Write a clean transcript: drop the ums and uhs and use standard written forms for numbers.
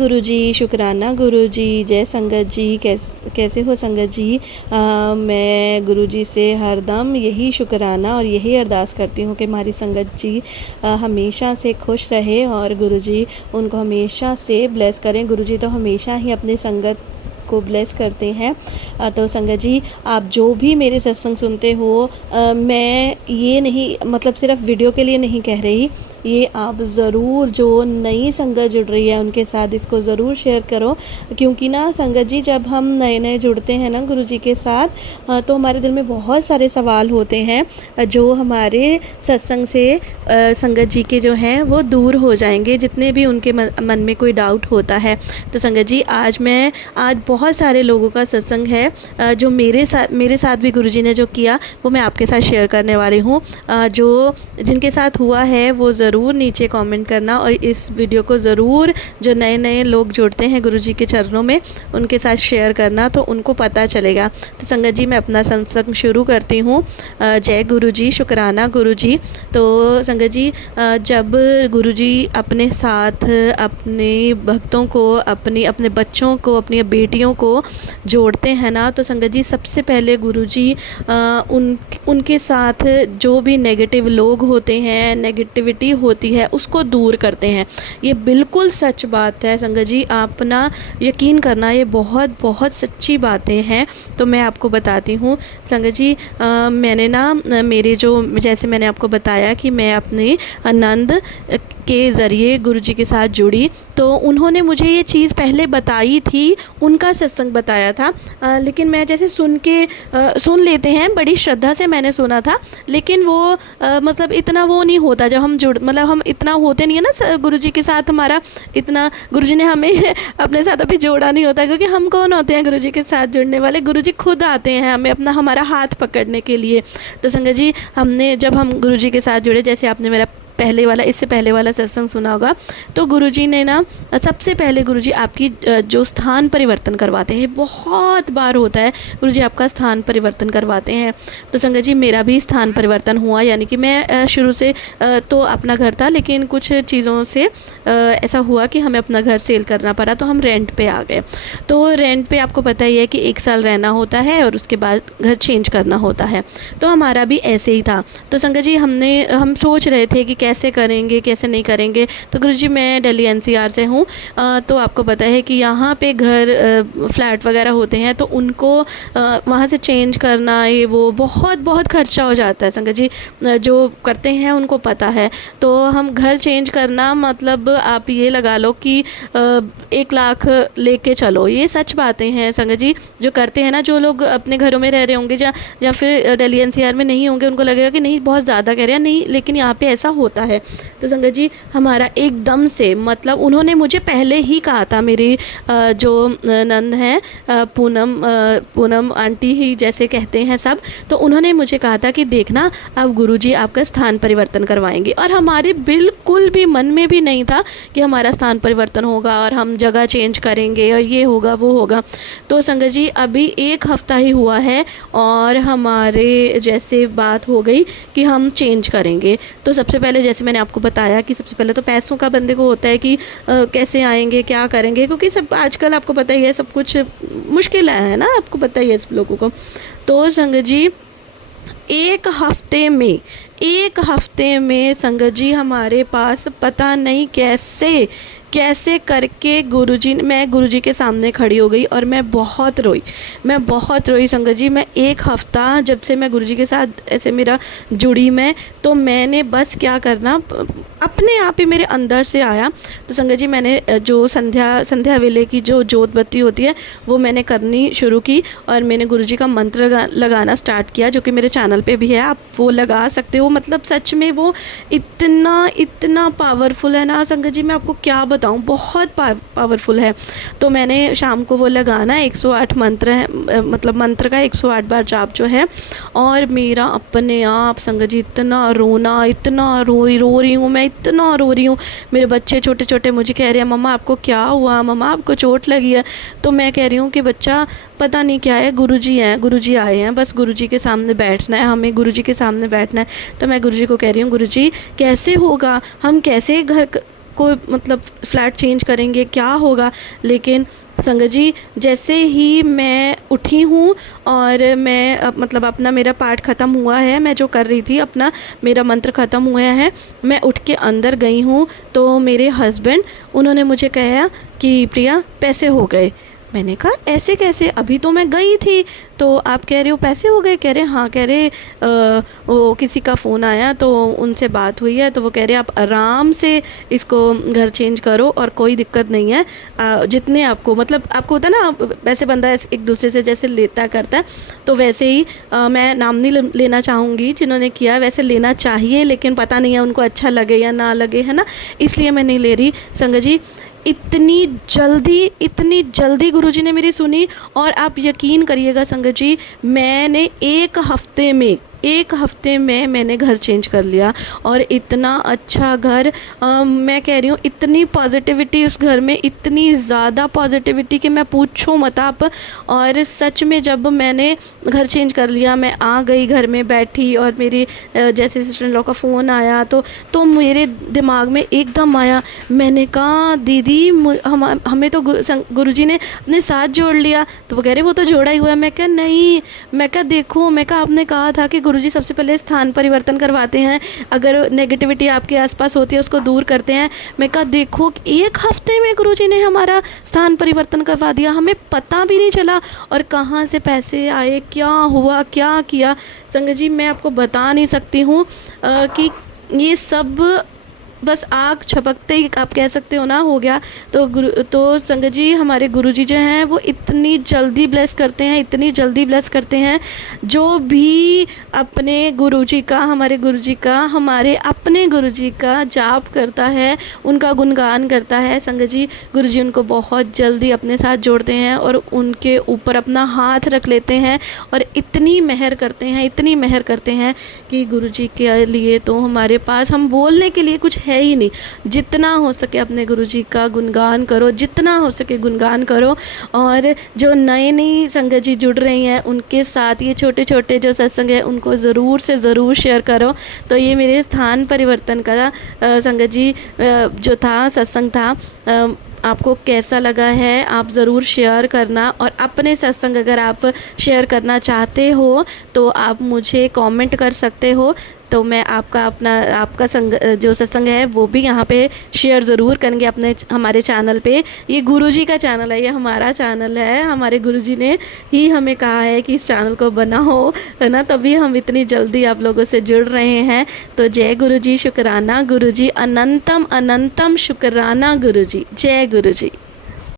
गुरुजी शुक्राना। गुरुजी जय संगत जी। कैसे हो संगत जी? मैं गुरुजी से हरदम यही शुक्राना और यही अरदास करती हूँ कि हमारी संगत जी हमेशा से खुश रहे और गुरुजी उनको हमेशा से ब्लेस करें। गुरुजी तो हमेशा ही अपने संगत को ब्लेस करते हैं। तो संगत जी आप जो भी मेरे सत्संग सुनते हो, मैं ये नहीं मतलब सिर्फ वीडियो के लिए नहीं कह रही, ये आप ज़रूर जो नई संगत जुड़ रही है उनके साथ इसको ज़रूर शेयर करो। क्योंकि ना संगत जी जब हम नए नए जुड़ते हैं ना गुरुजी के साथ, तो हमारे दिल में बहुत सारे सवाल होते हैं जो हमारे सत्संग से संगत जी के जो हैं वो दूर हो जाएंगे, जितने भी उनके मन में कोई डाउट होता है। तो संगत जी आज बहुत सारे लोगों का सत्संग है जो मेरे साथ भी गुरुजी ने जो किया वो मैं आपके साथ शेयर करने वाली हूँ। जो जिनके साथ हुआ है वो ज़रूर नीचे कमेंट करना और इस वीडियो को ज़रूर जो नए नए लोग जुड़ते हैं गुरुजी के चरणों में उनके साथ शेयर करना, तो उनको पता चलेगा। तो संगत जी मैं अपना सत्संग शुरू करती हूँ। जय गुरुजी शुक्राना गुरुजी। तो संगत जी जब गुरुजी अपने साथ अपने भक्तों को, अपने बच्चों को, अपनी बेटियों को जोड़ते हैं ना, तो संगत जी सबसे पहले गुरुजी उनके साथ जो भी नेगेटिव लोग होते हैं, नेगेटिविटी होती है उसको दूर करते हैं। ये बिल्कुल सच बात है संगत जी, आप ना यकीन करना, ये बहुत बहुत सच्ची बातें हैं। तो मैं आपको बताती हूँ संगत जी, मैंने ना मेरे जो, जैसे मैंने आपको बताया कि मैं अपने नंद के ज़रिए गुरुजी के साथ जुड़ी, तो उन्होंने मुझे ये चीज़ पहले बताई थी, उनका सत्संग बताया था। लेकिन मैं जैसे सुन लेते हैं, बड़ी श्रद्धा से मैंने सुना था, लेकिन वो मतलब इतना वो नहीं होता जब हम मतलब हम इतना होते नहीं है ना गुरुजी के साथ, हमारा इतना गुरुजी ने हमें अपने साथ अभी जोड़ा नहीं होता, क्योंकि हम कौन होते हैं गुरुजी के साथ जुड़ने वाले? गुरुजी खुद आते हैं हमें हमारा हाथ पकड़ने के लिए। तो संगत जी जब हम गुरुजी के साथ जुड़े, जैसे आपने मेरा इससे पहले वाला सत्संग सुना होगा, तो गुरुजी ने ना सबसे पहले गुरुजी आपकी जो स्थान परिवर्तन करवाते हैं, बहुत बार होता है गुरुजी आपका स्थान परिवर्तन करवाते हैं। तो संगत जी मेरा भी स्थान परिवर्तन हुआ, यानी कि मैं शुरू से तो अपना घर था, लेकिन कुछ चीज़ों से ऐसा हुआ कि हमें अपना घर सेल करना पड़ा, तो हम रेंट पे आ गए। तो रेंट पे आपको पता ही है कि 1 साल रहना होता है और उसके बाद घर चेंज करना होता है। तो हमारा भी ऐसे ही था। तो संगत जी हम सोच रहे थे कि कैसे करेंगे कैसे नहीं करेंगे। तो गुरुजी मैं दिल्ली एनसीआर से हूँ, तो आपको पता है कि यहाँ पे घर फ्लैट वगैरह होते हैं, तो उनको वहाँ से चेंज करना, ये वो बहुत बहुत खर्चा हो जाता है संगत जी, जो करते हैं उनको पता है। तो हम घर चेंज करना मतलब आप ये लगा लो कि 1 लाख लेके चलो, ये सच बातें हैं संगत जी। जो करते हैं ना, जो लोग अपने घरों में रह रहे होंगे या फिर दिल्ली एनसीआर में नहीं होंगे, उनको लगेगा कि नहीं बहुत ज़्यादा कह रहे हैं, नहीं, लेकिन यहाँ पे ऐसा होता है। तो संगत जी हमारा एकदम से, मतलब उन्होंने मुझे पहले ही कहा था, मेरी जो नंद हैं पूनम आंटी ही जैसे कहते हैं सब, तो उन्होंने मुझे कहा था कि देखना अब गुरुजी आपका स्थान परिवर्तन करवाएंगे। और हमारे बिल्कुल भी मन में भी नहीं था कि हमारा स्थान परिवर्तन होगा और हम जगह चेंज करेंगे और ये होगा वो होगा। तो संगत जी अभी 1 हफ्ता ही हुआ है और हमारे जैसे बात हो गई कि हम चेंज करेंगे। तो सबसे पहले जैसे मैंने आपको बताया कि सबसे पहले तो पैसों का बंदे को होता है कि कैसे आएंगे, क्या करेंगे, क्योंकि सब आजकल आपको पता ही है सब कुछ मुश्किल है ना, आपको पता ही है सब लोगों को। तो संगत जी 1 हफ्ते में संगत जी हमारे पास पता नहीं कैसे करके मैं गुरुजी के सामने खड़ी हो गई और मैं बहुत रोई संगत जी। मैं 1 हफ्ता जब से मैं गुरुजी के साथ ऐसे मेरा जुड़ी मैं, तो मैंने बस क्या करना अपने आप ही मेरे अंदर से आया। तो संगत जी मैंने जो संध्या वेले की जो जोत बत्ती होती है वो मैंने करनी शुरू की और मैंने गुरुजी का मंत्र लगाना स्टार्ट किया, जो कि मेरे चैनल पे भी है, आप वो लगा सकते हो। मतलब सच में वो इतना पावरफुल है ना संगत जी, मैं आपको क्या बताऊं, बहुत पावरफुल है। तो मैंने शाम को वो लगाना 108 मंत्र है, मतलब मंत्र का 108 बार जाप जो है, और मेरा अपने आप संगत जी इतना रोना, इतना रो रही हूँ मैं, इतना रो रही हूँ। मेरे बच्चे छोटे छोटे मुझे कह रहे हैं मम्मा आपको क्या हुआ, मम्मा आपको चोट लगी है। तो मैं कह रही हूँ कि बच्चा पता नहीं क्या है, गुरुजी आए हैं, बस गुरुजी के सामने बैठना है, हमें गुरुजी के सामने बैठना है। तो मैं गुरुजी को कह रही हूँ गुरुजी कैसे होगा, हम कैसे घर आपको मतलब फ़्लैट चेंज करेंगे, क्या होगा। लेकिन संगत जी जैसे ही मैं उठी हूँ और मैं मतलब अपना मेरा पाठ ख़त्म हुआ है, मैं जो कर रही थी अपना मेरा मंत्र ख़त्म हुआ है, मैं उठ के अंदर गई हूँ तो मेरे हस्बैंड उन्होंने मुझे कहा कि प्रिया पैसे हो गए। मैंने कहा ऐसे कैसे, अभी तो मैं गई थी, तो आप कह रहे हो पैसे हो गए। कह रहे हाँ, कह रहे वो किसी का फ़ोन आया तो उनसे बात हुई है, तो वो कह रहे आप आराम से इसको घर चेंज करो और कोई दिक्कत नहीं है। जितने आपको मतलब आपको होता है ना, वैसे बंदा एक दूसरे से जैसे लेता करता है, तो वैसे ही मैं नाम नहीं लेना चाहूँगी जिन्होंने किया, वैसे लेना चाहिए लेकिन पता नहीं है उनको अच्छा लगे या ना लगे, है ना, इसलिए मैं नहीं ले रही। संगत जी इतनी जल्दी गुरुजी ने मेरी सुनी, और आप यकीन करिएगा संगत जी, मैंने एक हफ्ते में मैंने घर चेंज कर लिया, और इतना अच्छा घर, मैं कह रही हूँ इतनी पॉजिटिविटी उस घर में, इतनी ज़्यादा पॉजिटिविटी कि मैं पूछो मत आप। और सच में जब मैंने घर चेंज कर लिया, मैं आ गई घर में बैठी, और मेरी जैसे सिस्टर इन लॉ का फ़ोन आया तो मेरे दिमाग में एकदम आया, मैंने कहा दीदी हमें तो गुरुजी ने अपने साथ जोड़ लिया। तो वो कह रहे वो तो जोड़ा ही हुआ है। मैं कहा नहीं, मैं कहा देखो, मैं कहा आपने कहा था कि गुरुजी सबसे पहले स्थान परिवर्तन करवाते हैं, अगर नेगेटिविटी आपके आसपास होती है उसको दूर करते हैं। मैं कहा देखो एक हफ्ते में गुरुजी ने हमारा स्थान परिवर्तन करवा दिया, हमें पता भी नहीं चला, और कहाँ से पैसे आए, क्या हुआ, क्या किया। संगत जी मैं आपको बता नहीं सकती हूँ कि ये सब बस आग छपकते ही आप कह सकते हो ना हो गया। तो संगत जी हमारे गुरुजी जो हैं वो इतनी जल्दी ब्लेस करते हैं, इतनी जल्दी ब्लेस करते हैं। जो भी अपने गुरुजी का, हमारे गुरुजी का, हमारे अपने गुरुजी का जाप करता है, उनका गुणगान करता है, संगत जी गुरुजी उनको बहुत जल्दी अपने साथ जोड़ते हैं और उनके ऊपर अपना हाथ रख लेते हैं, और इतनी मेहर करते हैं, इतनी मेहर करते हैं कि गुरुजी के लिए तो हमारे पास हम बोलने के लिए कुछ है ही नहीं। जितना हो सके अपने गुरुजी का गुणगान करो, जितना हो सके गुणगान करो। और जो नई संगत जी जुड़ रही हैं उनके साथ ये छोटे छोटे जो सत्संग है उनको ज़रूर से ज़रूर शेयर करो। तो ये मेरे स्थान परिवर्तन का संगत जी जो था सत्संग था, आपको कैसा लगा है आप ज़रूर शेयर करना। और अपने सत्संग अगर आप शेयर करना चाहते हो तो आप मुझे कमेंट कर सकते हो, तो मैं आपका जो सत्संग है वो भी यहाँ पे शेयर ज़रूर करेंगे अपने हमारे चैनल पे। ये गुरुजी का चैनल है, ये हमारा चैनल है, हमारे गुरुजी ने ही हमें कहा है कि इस चैनल को बनाओ, है ना, तभी हम इतनी जल्दी आप लोगों से जुड़ रहे हैं। तो जय गुरुजी, शुक्राना गुरुजी, अनंतम अनंतम शुक्राना गुरुजी, जय गुरुजी।